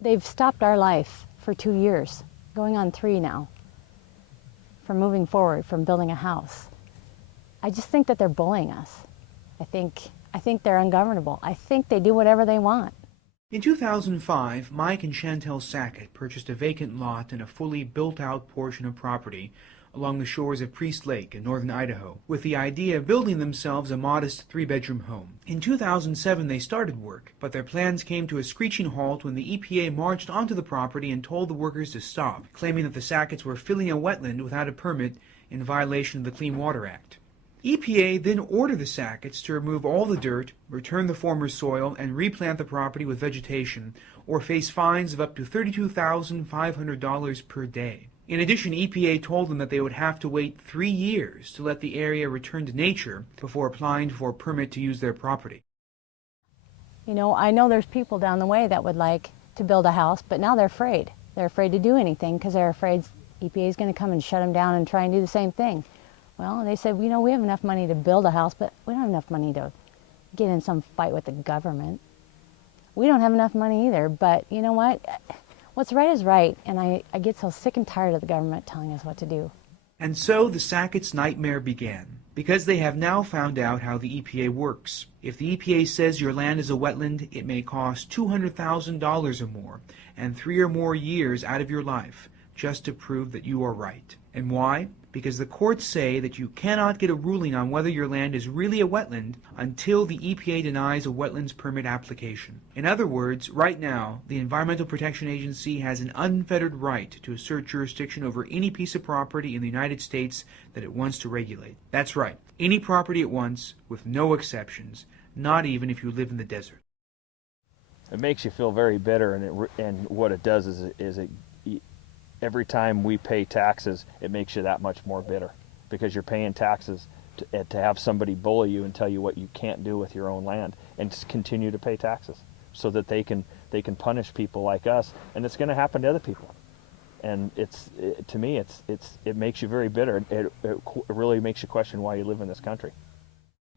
They've stopped our life for 2 years, going on 3 now, from moving forward, from building a house. I just think that they're bullying us. I think they're ungovernable. I think they do whatever they want. In 2005, Mike and Chantell Sackett purchased a vacant lot in a fully built-out portion of property along the shores of Priest Lake in northern Idaho, with the idea of building themselves a modest 3-bedroom home. In 2007, they started work, but their plans came to a screeching halt when the EPA marched onto the property and told the workers to stop, claiming that the Sacketts were filling a wetland without a permit in violation of the Clean Water Act. EPA then ordered the Sacketts to remove all the dirt, return the former soil, and replant the property with vegetation, or face fines of up to $32,500 per day. In addition, EPA told them that they would have to wait 3 years to let the area return to nature before applying for a permit to use their property. You know, I know there's people down the way that would like to build a house, but now they're afraid. They're afraid to do anything because they're afraid EPA is going to come and shut them down and try and do the same thing. Well, they said, you know, we have enough money to build a house, but we don't have enough money to get in some fight with the government. We don't have enough money either, but you know what? What's right is right, and I get so sick and tired of the government telling us what to do. And so the Sacketts' nightmare began, because they have now found out how the EPA works. If the EPA says your land is a wetland, it may cost $200,000 or more, and 3 or more years out of your life, just to prove that you are right. And why? Because the courts say that you cannot get a ruling on whether your land is really a wetland until the EPA denies a wetlands permit application. In other words, right now, the Environmental Protection Agency has an unfettered right to assert jurisdiction over any piece of property in the United States that it wants to regulate. That's right, any property it wants, with no exceptions, not even if you live in the desert. It makes you feel very bitter, and what it does is it every time we pay taxes, it makes you that much more bitter, because you're paying taxes to have somebody bully you and tell you what you can't do with your own land, and just continue to pay taxes so that they can punish people like us, and it's going to happen to other people. And to me, it makes you very bitter. It really makes you question why you live in this country.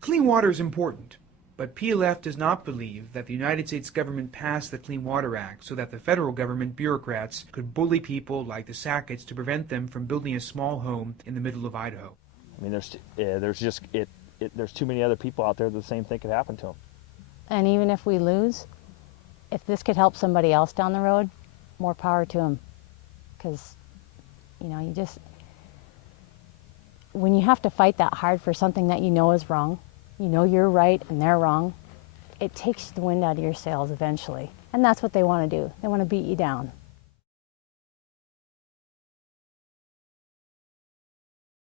Clean water is important. But PLF does not believe that the United States government passed the Clean Water Act so that the federal government bureaucrats could bully people like the Sacketts to prevent them from building a small home in the middle of Idaho. I mean, there's too many other people out there that the same thing could happen to them. And even if we lose, if this could help somebody else down the road, more power to them. Because, you know, when you have to fight that hard for something that you know is wrong, you know you're right and they're wrong, it takes the wind out of your sails eventually. And that's what they want to do. They want to beat you down.